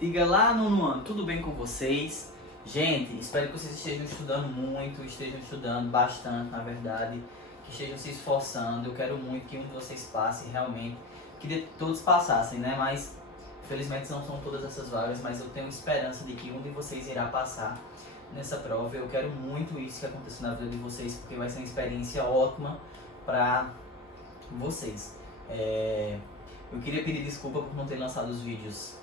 Diga lá, nono ano, tudo bem com vocês? Gente, espero que vocês estejam estudando muito, estejam estudando bastante, na verdade, que estejam se esforçando. Eu quero muito que um de vocês passe realmente, todos passassem, né? Mas, infelizmente, não são todas essas vagas, mas eu tenho esperança de que um de vocês irá passar nessa prova. Eu quero muito isso que aconteça na vida de vocês, porque vai ser uma experiência ótima para vocês. Eu queria pedir desculpa por não ter lançado os vídeos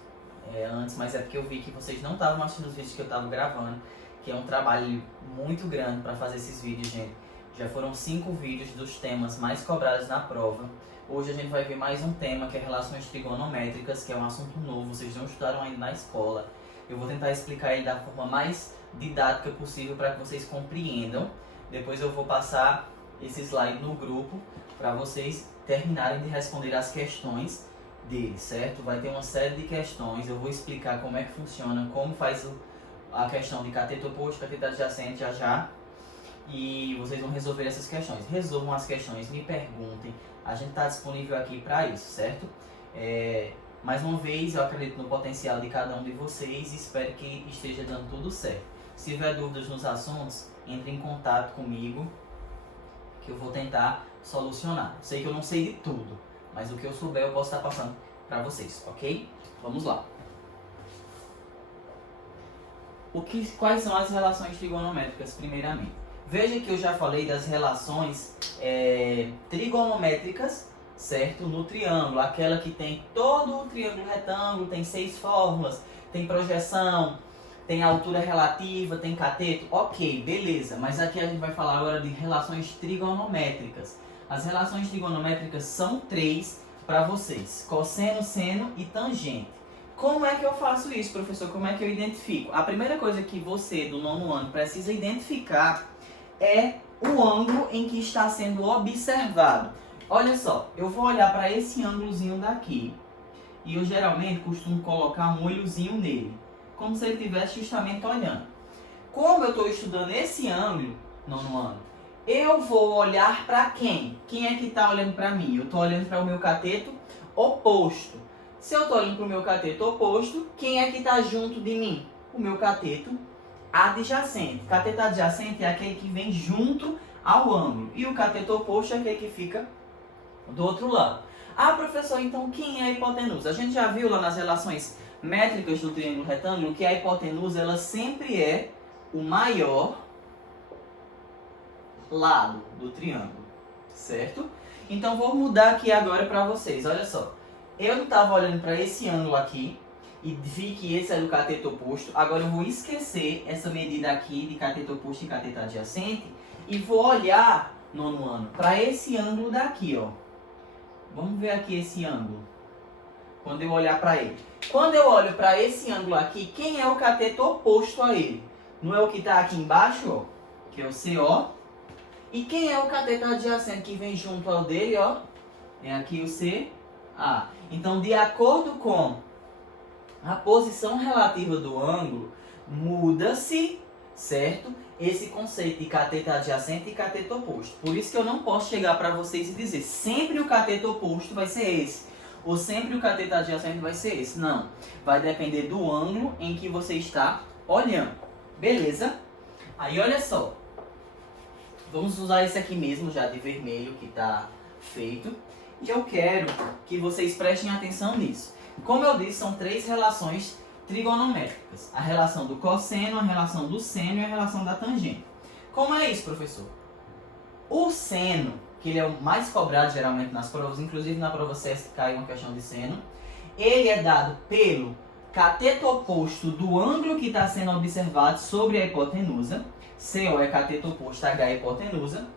antes, mas é porque eu vi que vocês não estavam assistindo os vídeos que eu estava gravando, que é um trabalho muito grande para fazer esses vídeos, gente. Já foram 5 vídeos dos temas mais cobrados na prova. Hoje a gente vai ver mais um tema, que é relações trigonométricas, que é um assunto novo, vocês não estudaram ainda na escola. Eu vou tentar explicar ele da forma mais didática possível para que vocês compreendam. Depois eu vou passar esse slide no grupo para vocês terminarem de responder as questões dele, certo? Vai ter uma série de questões, eu vou explicar como é que funciona, como faz a questão de cateto oposto, cateto adjacente já, e vocês vão resolver essas questões. Resolvam as questões, me perguntem, a gente está disponível aqui para isso, certo? Mais uma vez, eu acredito no potencial de cada um de vocês e espero que esteja dando tudo certo. Se tiver dúvidas nos assuntos, entre em contato comigo, que eu vou tentar solucionar. Sei que eu não sei de tudo, mas o que eu souber eu posso estar passando para vocês, ok? Vamos lá. Quais são as relações trigonométricas, primeiramente? Veja que eu já falei das relações trigonométricas, certo? No triângulo, aquela que tem todo o triângulo retângulo, tem 6 fórmulas, tem projeção, tem altura relativa, tem cateto, ok, beleza. Mas aqui a gente vai falar agora de relações trigonométricas. As relações trigonométricas são 3 para vocês: cosseno, seno e tangente. Como é que eu faço isso, professor? Como é que eu identifico? A primeira coisa que você do nono ano precisa identificar é o ângulo em que está sendo observado. Olha só, eu vou olhar para esse ângulozinho daqui e eu geralmente costumo colocar um olhozinho nele, como se ele estivesse justamente olhando. Como eu estou estudando esse ângulo, nono ano, eu vou olhar para quem? Quem é que está olhando para mim? Eu estou olhando para o meu cateto oposto. Se eu estou olhando para o meu cateto oposto, quem é que está junto de mim? O meu cateto adjacente. Cateto adjacente é aquele que vem junto ao ângulo. E o cateto oposto é aquele que fica do outro lado. Ah, professor, então quem é a hipotenusa? A gente já viu lá nas relações métricas do triângulo retângulo que a hipotenusa ela sempre é o maior lado do triângulo, certo? Então vou mudar aqui agora para vocês, olha só. Eu não estava olhando para esse ângulo aqui e vi que esse era o cateto oposto. Agora eu vou esquecer essa medida aqui de cateto oposto e cateto adjacente e vou olhar, nono ano, para esse ângulo daqui, ó. Vamos ver aqui esse ângulo. Quando eu olhar para ele. Quando eu olho para esse ângulo aqui, quem é o cateto oposto a ele? Não é o que está aqui embaixo, ó, que é o CO. E quem é o cateto adjacente que vem junto ao dele, ó? É aqui o CA. Então, de acordo com a posição relativa do ângulo, muda-se, certo? Esse conceito de cateto adjacente e cateto oposto. Por isso que eu não posso chegar para vocês e dizer sempre o cateto oposto vai ser esse, ou sempre o cateto adjacente vai ser esse. Não. Vai depender do ângulo em que você está olhando. Beleza? Aí, olha só. Vamos usar esse aqui mesmo, já de vermelho, que está feito. E eu quero que vocês prestem atenção nisso. Como eu disse, são 3 relações trigonométricas. A relação do cosseno, a relação do seno e a relação da tangente. Como é isso, professor? O seno, que ele é o mais cobrado geralmente nas provas, inclusive na prova CESP cai uma questão de seno, ele é dado pelo cateto oposto do ângulo que está sendo observado sobre a hipotenusa. CO é cateto oposto, H é hipotenusa.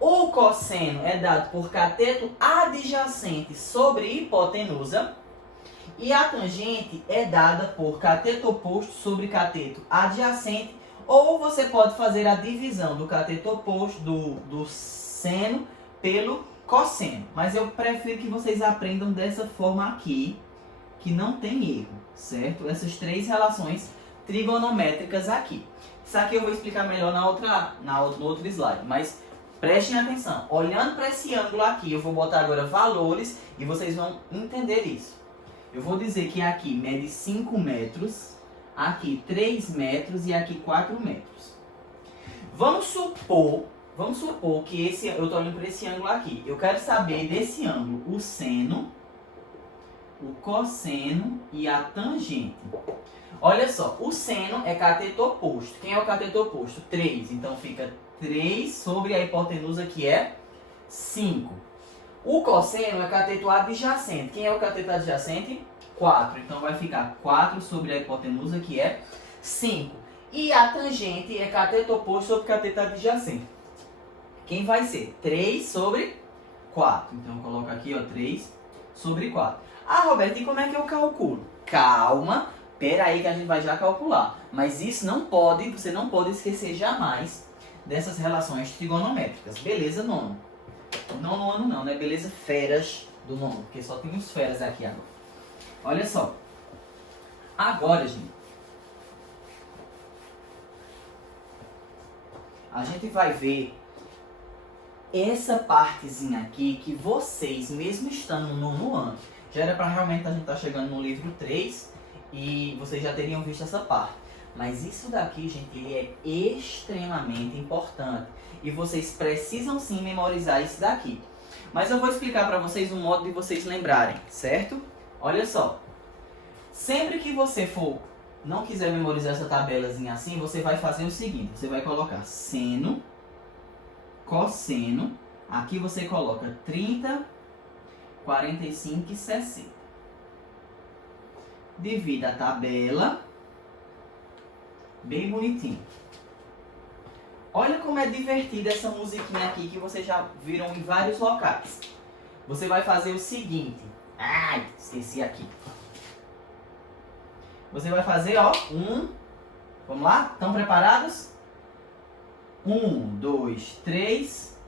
O cosseno é dado por cateto adjacente sobre hipotenusa. E a tangente é dada por cateto oposto sobre cateto adjacente. Ou você pode fazer a divisão do cateto oposto do seno pelo cosseno. Mas eu prefiro que vocês aprendam dessa forma aqui, que não tem erro, certo? Essas 3 relações trigonométricas aqui. Isso aqui eu vou explicar melhor no outro slide, mas prestem atenção. Olhando para esse ângulo aqui, eu vou botar agora valores e vocês vão entender isso. Eu vou dizer que aqui mede 5 metros, aqui 3 metros e aqui 4 metros. Vamos supor que eu estou olhando para esse ângulo aqui. Eu quero saber desse ângulo o seno, o cosseno e a tangente. Olha só, o seno é cateto oposto. Quem é o cateto oposto? 3. Então fica 3 sobre a hipotenusa, que é 5. O cosseno é cateto adjacente. Quem é o cateto adjacente? 4. Então vai ficar 4 sobre a hipotenusa, que é 5. E a tangente é cateto oposto sobre cateto adjacente. Quem vai ser? 3 sobre 4. Então eu coloco aqui, ó, 3 sobre 4. Ah, Roberto, e como é que eu calculo? Calma, pera aí que a gente vai já calcular. Mas isso você não pode esquecer jamais dessas relações trigonométricas. Beleza, nono? Nono ano não, né? Beleza, feras do nono, porque só tem os feras aqui agora. Olha só. Agora, gente, a gente vai ver essa partezinha aqui que vocês, mesmo estando no nono ano, já era para realmente a gente estar chegando no livro 3 e vocês já teriam visto essa parte. Mas isso daqui, gente, ele é extremamente importante e vocês precisam sim memorizar isso daqui. Mas eu vou explicar para vocês um modo de vocês lembrarem, certo? Olha só. Sempre que você não quiser memorizar essa tabelazinha assim, você vai fazer o seguinte. Você vai colocar seno, cosseno. Aqui você coloca 30, 45 e 60. Divida a tabela. Bem bonitinho. Olha como é divertida essa musiquinha aqui que vocês já viram em vários locais. Você vai fazer o seguinte. Ai, esqueci aqui. Você vai fazer, ó, vamos lá? Estão preparados? 1, 2, 3.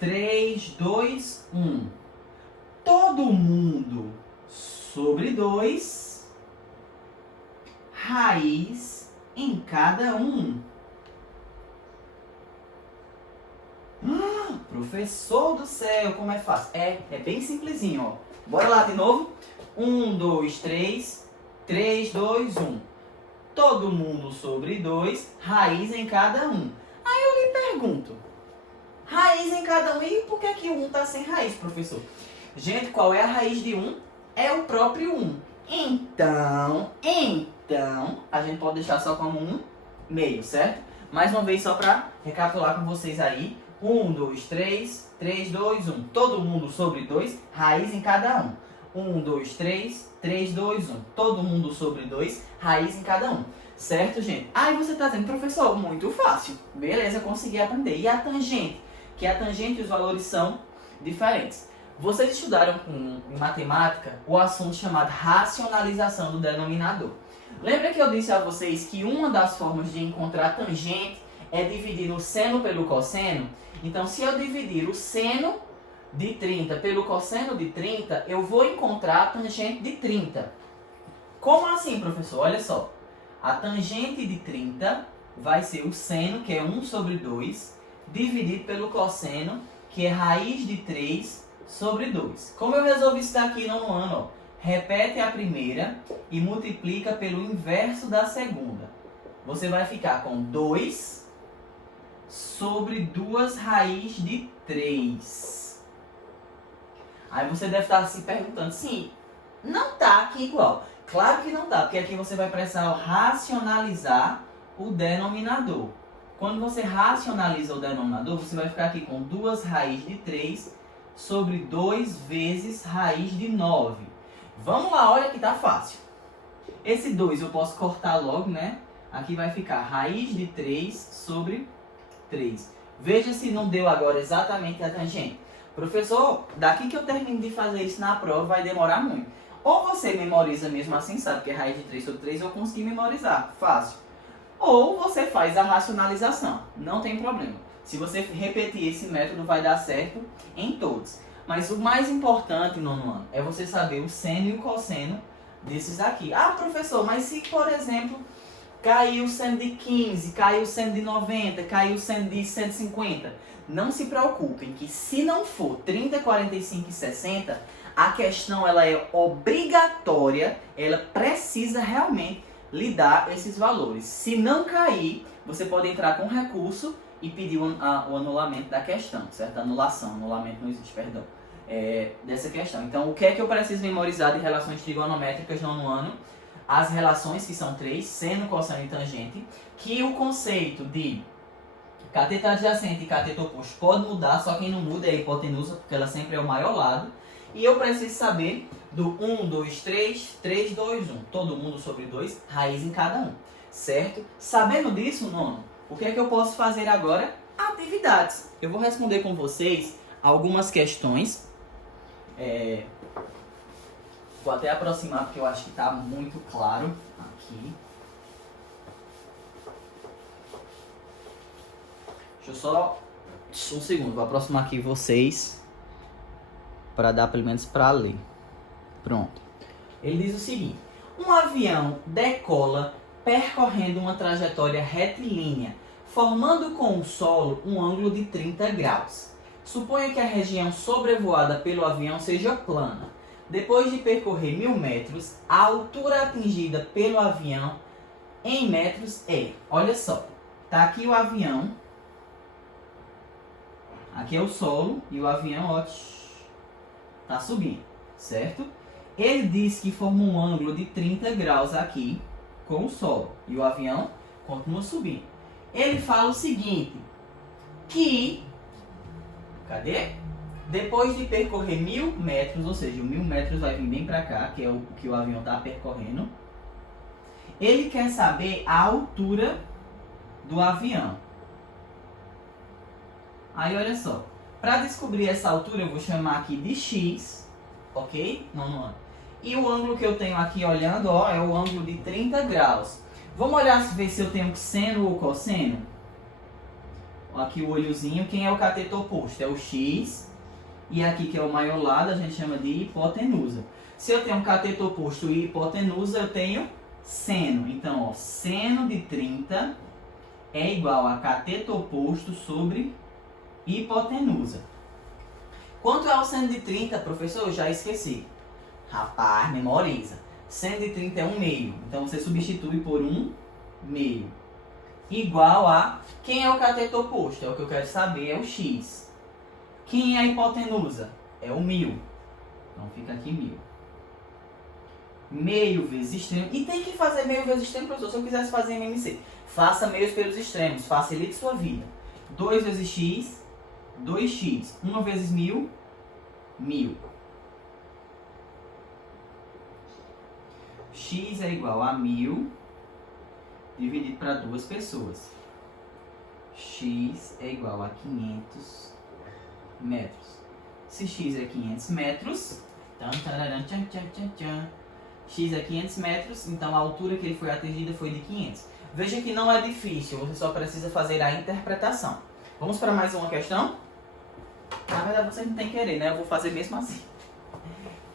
3, 2, 1. Todo mundo sobre 2. Raiz em cada um. Professor do céu, como é fácil. É bem simplesinho, ó. Bora lá de novo? 1, 2, 3. 3, 2, 1. Todo mundo sobre 2, raiz em cada um. Aí eu lhe pergunto, raiz em cada um, e por que que o 1 está sem raiz, professor? Gente, qual é a raiz de 1? É o próprio 1. Então, a gente pode deixar só como 1 meio, certo? Mais uma vez, só para recapitular com vocês aí. 1, 2, 3, 3, 2, 1. Todo mundo sobre 2, raiz em cada um. 1, 2, 3, 3, 2, 1. Todo mundo sobre 2, raiz em cada um. Certo, gente? Aí você está dizendo, professor, muito fácil. Beleza, consegui aprender. E a tangente? Que a tangente e os valores são diferentes. Vocês estudaram em matemática o assunto chamado racionalização do denominador. Lembra que eu disse a vocês que uma das formas de encontrar a tangente é dividir o seno pelo cosseno? Então, se eu dividir o seno de 30 pelo cosseno de 30, eu vou encontrar a tangente de 30. Como assim, professor? Olha só. A tangente de 30 vai ser o seno, que é 1 sobre 2, dividido pelo cosseno, que é raiz de 3 sobre 2. Como eu resolvi isso daqui no ano? Ó, repete a primeira e multiplica pelo inverso da segunda. Você vai ficar com 2 sobre 2 raiz de 3. Aí você deve estar se perguntando, sim, não está aqui igual. Claro que não está, porque aqui você vai precisar racionalizar o denominador. Quando você racionaliza o denominador, você vai ficar aqui com 2 raiz de 3 sobre 2 vezes raiz de 9. Vamos lá, olha que tá fácil. Esse 2 eu posso cortar logo, né? Aqui vai ficar raiz de 3 sobre 3. Veja se não deu agora exatamente a tangente. Professor, daqui que eu termino de fazer isso na prova vai demorar muito. Ou você memoriza mesmo assim, sabe que é raiz de 3 sobre 3, eu consegui memorizar, fácil. Ou você faz a racionalização, não tem problema. Se você repetir esse método vai dar certo em todos. Mas o mais importante, nono ano, é você saber o seno e o cosseno desses aqui. Ah, professor, mas se, por exemplo, caiu o seno de 15, caiu o seno de 90, caiu o seno de 150, não se preocupem que se não for 30, 45 e 60, A questão ela é obrigatória, ela precisa realmente lhe dar esses valores. Se não cair, você pode entrar com recurso e pedir o anulamento da questão, certo? Anulação, anulamento não existe, perdão. Dessa questão. Então, o que é que eu preciso memorizar de relações trigonométricas no nono ano? As relações, que são 3, seno, cosseno e tangente, que o conceito de cateto adjacente e cateto oposto pode mudar, só quem não muda é a hipotenusa, porque ela sempre é o maior lado. E eu preciso saber do 1, 2, 3, 3, 2, 1. Todo mundo sobre 2, raiz em cada um, certo? Sabendo disso, nono, o que é que eu posso fazer agora? Atividades. Eu vou responder com vocês algumas questões. Vou até aproximar porque eu acho que está muito claro aqui. Deixa eu só um segundo, vou aproximar aqui vocês para dar pelo menos para ler. Pronto. Ele diz o seguinte: um avião decola percorrendo uma trajetória retilínea, formando com o solo um ângulo de 30 graus. Suponha que a região sobrevoada pelo avião seja plana. Depois de percorrer 1000 metros, a altura atingida pelo avião em metros é... Olha só, tá aqui o avião, aqui é o solo e o avião, ó, tá subindo, certo? Ele diz que forma um ângulo de 30 graus aqui com o solo e o avião continua subindo. Ele fala o seguinte, que... Cadê? Depois de percorrer 1000 metros, ou seja, 1000 metros vai vir bem para cá, que é o que o avião está percorrendo. Ele quer saber a altura do avião. Aí, olha só. Para descobrir essa altura, eu vou chamar aqui de x, ok? Não. E o ângulo que eu tenho aqui olhando, ó, é o ângulo de 30 graus. Vamos olhar ver se eu tenho seno ou cosseno? Aqui o olhozinho, quem é o cateto oposto? É o x. E aqui, que é o maior lado, a gente chama de hipotenusa. Se eu tenho cateto oposto e hipotenusa, eu tenho seno. Então, ó, seno de 30 é igual a cateto oposto sobre hipotenusa. Quanto é o seno de 30, professor? Eu já esqueci. Rapaz, memoriza. Seno de 30 é 1/2. Então, você substitui por 1/2. Igual a... Quem é o cateto oposto? É o que eu quero saber, é o x. Quem é a hipotenusa? É o 1000. Então fica aqui 1000. Meio vezes extremo. E tem que fazer meio vezes extremo, professor. Se eu quisesse fazer em MMC, faça meios pelos extremos. Facilite sua vida. 2 vezes x, 2x. 1 vezes 1000, 1000. X é igual a 1000 dividido para 2 pessoas. X é igual a 500 metros. Se x é 500 metros, x é 500 metros, então a altura que ele foi atingida foi de 500. Veja que não é difícil, você só precisa fazer a interpretação. Vamos para mais uma questão? Na verdade, vocês não tem que querer, né? Eu vou fazer mesmo assim.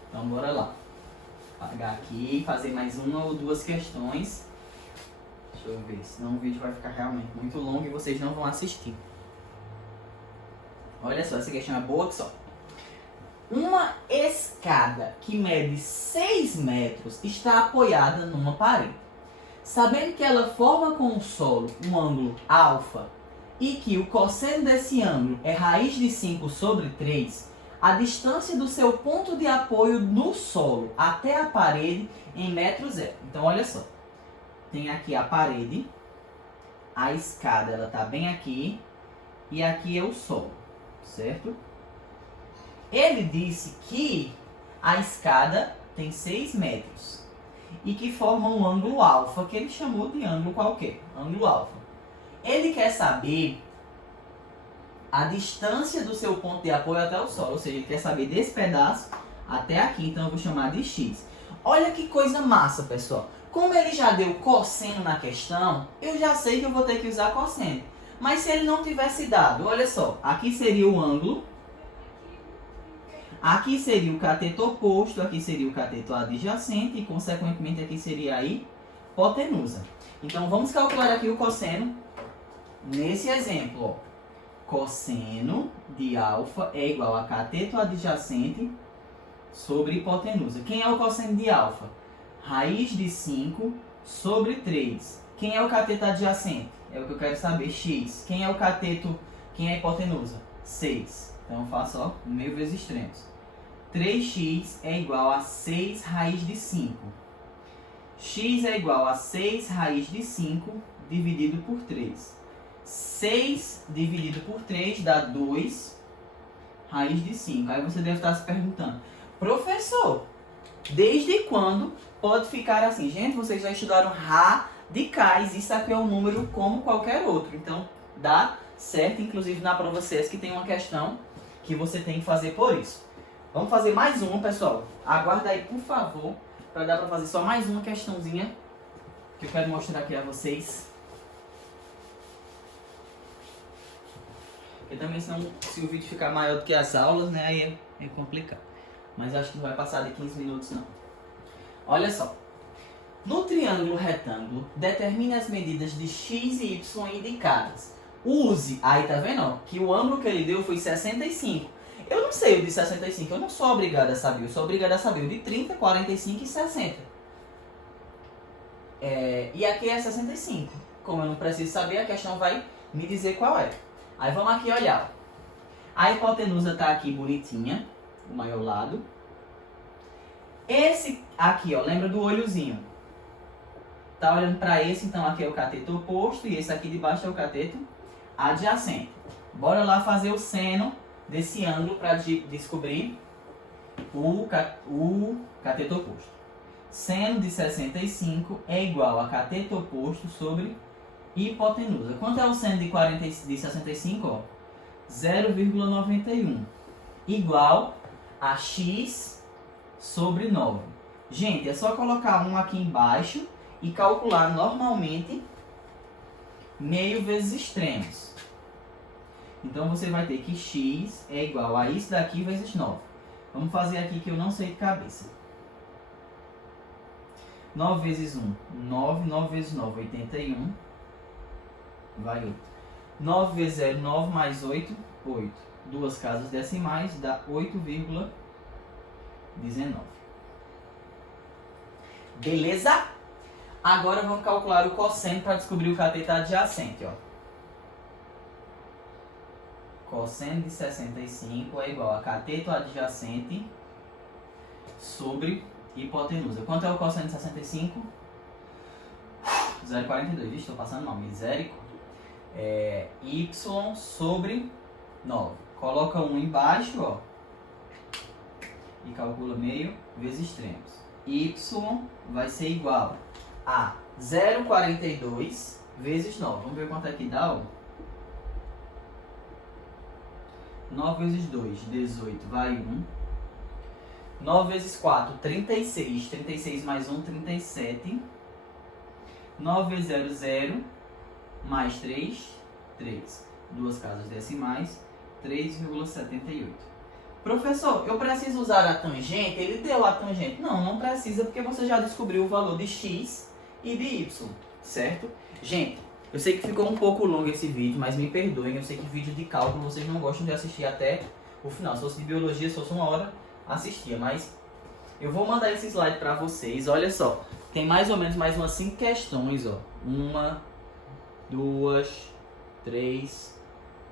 Então, bora lá. Apagar aqui, fazer mais uma ou duas questões. Deixa eu ver, senão o vídeo vai ficar realmente muito longo e vocês não vão assistir. Olha só, essa questão é boa que só. Uma escada que mede 6 metros está apoiada numa parede. Sabendo que ela forma com o solo um ângulo alfa e que o cosseno desse ângulo é raiz de 5 sobre 3, a distância do seu ponto de apoio no solo até a parede em metros é. Então, olha só. Tem aqui a parede, a escada ela está bem aqui e aqui é o solo, certo? Ele disse que a escada tem 6 metros e que forma um ângulo alfa, que ele chamou de ângulo qualquer, ângulo alfa. Ele quer saber a distância do seu ponto de apoio até o solo, ou seja, ele quer saber desse pedaço até aqui, então eu vou chamar de x. Olha que coisa massa, pessoal. Como ele já deu cosseno na questão, eu já sei que eu vou ter que usar cosseno. Mas se ele não tivesse dado, olha só, aqui seria o ângulo, aqui seria o cateto oposto, aqui seria o cateto adjacente e, consequentemente, aqui seria a hipotenusa. Então, vamos calcular aqui o cosseno nesse exemplo, ó. Cosseno de alfa é igual a cateto adjacente sobre hipotenusa. Quem é o cosseno de alfa? Raiz de 5 sobre 3. Quem é o cateto adjacente? É o que eu quero saber, x. Quem é o cateto, quem é a hipotenusa? 6. Então eu faço, ó, meio vezes extremos. 3x é igual a 6 raiz de 5. X é igual a 6 raiz de 5 dividido por 3. 6 dividido por 3 dá 2 raiz de 5. Aí você deve estar se perguntando, professor, desde quando pode ficar assim? Gente, vocês já estudaram radicais. Isso aqui é um número como qualquer outro. Então, dá certo. Inclusive, na prova SESC tem uma questão que você tem que fazer por isso. Vamos fazer mais uma, pessoal. Aguarda aí, por favor, para dar para fazer só mais uma questãozinha que eu quero mostrar aqui a vocês. Porque também, senão, se o vídeo ficar maior do que as aulas, né, aí é complicado. Mas acho que não vai passar de 15 minutos, não. Olha só. No triângulo retângulo, determine as medidas de x e y indicadas. Use, aí tá vendo, ó, que o ângulo que ele deu foi 65. Eu não sei o de 65, eu não sou obrigado a saber. Eu sou obrigado a saber o de 30, 45 e 60. E aqui é 65. Como eu não preciso saber, a questão vai me dizer qual é. Aí vamos aqui olhar. A hipotenusa tá aqui bonitinha, o maior lado. Esse aqui, ó, lembra do olhozinho? Tá olhando para esse, então aqui é o cateto oposto e esse aqui de baixo é o cateto adjacente. Bora lá fazer o seno desse ângulo para descobrir o cateto oposto. Seno de 65 é igual a cateto oposto sobre hipotenusa. Quanto é o seno de 65? Ó, 0,91 igual a x sobre 9. Gente, é só colocar um aqui embaixo e calcular normalmente meio vezes extremos. Então você vai ter que x é igual a isso daqui vezes 9. Vamos fazer aqui que eu não sei de cabeça. 9 vezes 1, 9. 9 vezes 9, 81. Vai 8. 9 vezes 0, 9 mais 8, 8. Duas casas decimais dá 8,19. Beleza? Agora vamos calcular o cosseno para descobrir o cateto adjacente, ó. Cosseno de 65 é igual a cateto adjacente sobre hipotenusa. Quanto é o cosseno de 65? 0,42. Estou passando mal. Misericórdia. Y sobre 9. Coloca 1 embaixo, ó. E calcula meio vezes extremos. Y vai ser igual a 0,42 vezes 9. Vamos ver quanto é que dá, ó. 9 vezes 2, 18, vai 1. 9 vezes 4, 36. 36 mais 1, 37. 9 vezes 0, 0. Mais 3, 3. Duas casas decimais, 3,78. Professor, eu preciso usar a tangente? Ele deu a tangente. Não, não precisa, porque você já descobriu o valor de x e de y, certo? Gente, eu sei que ficou um pouco longo esse vídeo, mas me perdoem. Eu sei que vídeo de cálculo vocês não gostam de assistir até o final. Se fosse de biologia, se fosse uma hora, assistia. Mas eu vou mandar esse slide para vocês. Olha só, tem mais ou menos mais umas 5 questões, ó. 1, 2, 3,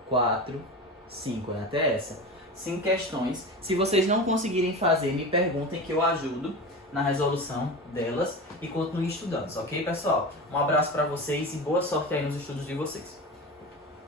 4, 5, até essa. 5 questões. Se vocês não conseguirem fazer, me perguntem que eu ajudo na resolução delas e continuem estudando, ok, pessoal? Um abraço para vocês e boa sorte aí nos estudos de vocês.